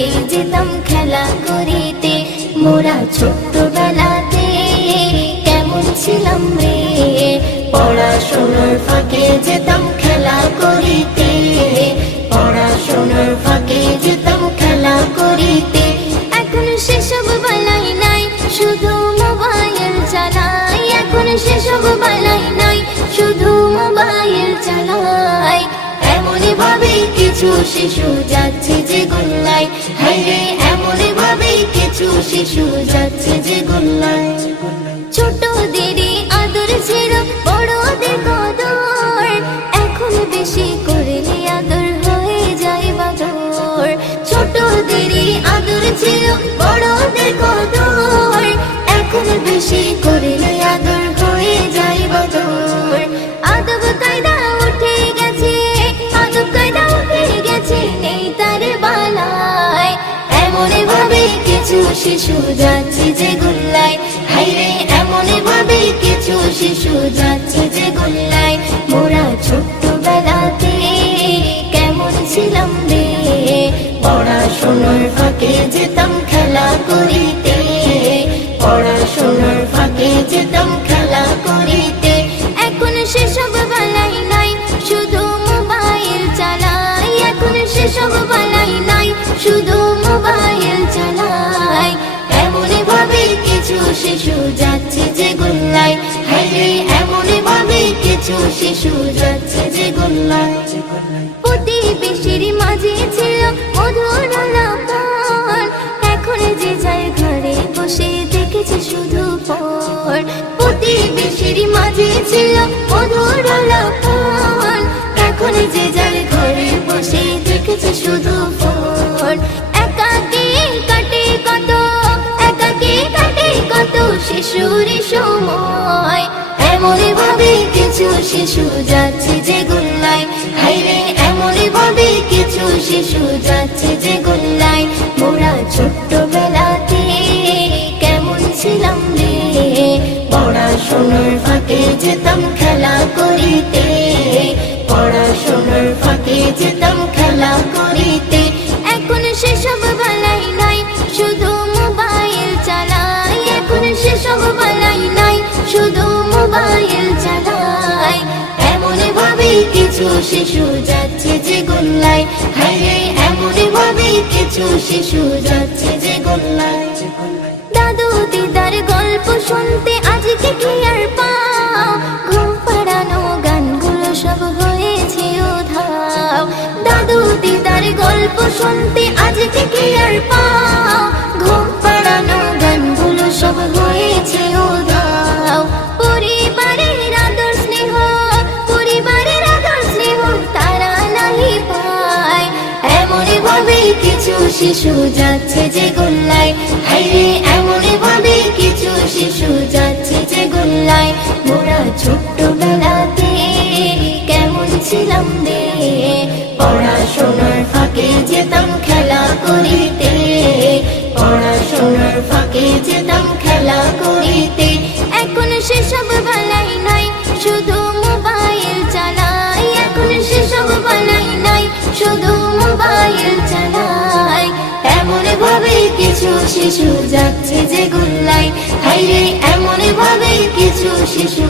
ফাঁকে যেতাম খেলা করিতে। মোরা ছোট্টবেলাতে কেমন ছিলাম রে, পড়াশোনার ফাঁকে যেতাম খেলা করিতে, পড়াশোনার ফাঁকে যেতাম খেলা করিতে। এখন সেসব বেলাই নাই, শুধু মোবাইল চালাই। এখন সেসব বেলাই নাই, শুধু মোবাইল চালাই। এমনই ভাবে কিছু শিশু যাচ্ছে যে গোল্লায়, হায়রে এমনই ভাবে কিছু শিশু যাচ্ছে যে গোল্লায়। ছোটদেরই আদর ছিল বড়দের কদর, এখন বেশি করলে আদর হয়ে যায় বাদর। ছোটদেরই আদর ছিল বড়দের কদর, এখন বেশি করলে আদর হয়ে যায় বাদর। আদব কায়দা উঠে গেছে, আদব কায়দা উঠে গেছে, নেই তার বালায়। এমনই ভাবে কিছু শিশু যাচ্ছে যে গোল্লায়, হায়রে এমনই ভাবে কিছু শিশু যাচ্ছে যে গোল্লায়। মোরা ছোট্টবেলাতে কেমন ছিলাম রে, পড়াশোনার ফাঁকে যেতাম খেলা করিতে, পড়াশোনার ফাঁকে যেতাম খেলা করিতে। এখন সেসব বেলাই নাই, শুধু মোবাইল চালাই। এখন সেসব বেলাই নাই, শুধু মোবাইল চালাই। এমনই ভাবে কিছু শিশু যাচ্ছে যে গোল্লায়, হায়রে এমনই ভাবে কিছু শিশু যাচ্ছে যে গোল্লায়। প্রতিবেশীর মাঝে ছিল মধুর আলাপন, এখন যে যার ঘরে বসে দেখেছে শুধু ফোন। প্রতিবেশীর মাঝে ছিল মধুর আলাপন, এখন যে যার ঘরে বসে দেখেছে শুধু ফোন। একাকী কাটে কত, একাকী কাটে কত শিশুর সময়। এমনই ভাবে কিছু শিশু যাচ্ছে যে গোল্লায়, হায়রে এমনই ভাবে কিছু শিশু যাচ্ছে যে গোল্লায়। মোরা ছোট্টবেলাতে কেমন ছিলাম রে, পড়াশোনার ফাঁকে যেতাম খেলা করিতে, পড়াশোনার ফাঁকে যেতাম খেলা করিতে। এখন সেসব বেলাই নাই, শুধু মোবাইল চালাই। এখন সেসব বেলাই নাই, শুধু মোবাইল চালাই। এমনই ভাবে কিছু শিশু যাচ্ছে যে গোল্লায়, হায়রে এমনই ভাবে কিছু শিশু যাচ্ছে যে গোল্লায়। দাদু দিদার গল্প শুনতে আজকে কি আর পাও, ঘুম পাড়ানো গানগুলো সব হয়েছে উধাও। দাদু দিদার গল্প শুনতে আজকে কি আর পাও, ঘুম পাড়ানো গানগুলো সব হয়েছে উধাও। পরিবারের আদর স্নেহ, পরিবারের আদর স্নেহ তারা নাহি পায়। এমনই ভাবে কিছু শিশু যাচ্ছে যে গোল্লায়, হায়রে এমনই ভাবে কিছু শিশু যাচ্ছে যে গোল্লায়। মোরা ছোট্টবেলাতে কেমন ছিলাম রে, পড়াশোনার ফাঁকে যেতাম খেলা করিতে, পড়াশোনার ফাঁকে যেতাম খেলা করিতে। এখন সেসব বেলাই নাই, শুধু মোবাইল চালাই। এখন সেসব বেলাই নাই, শুধু মোবাইল চালাই। এমনই ভাবে কিছু শিশু যাচ্ছে যে গোল্লায়, হায়রে এমনই ভাবে কিছু শিশু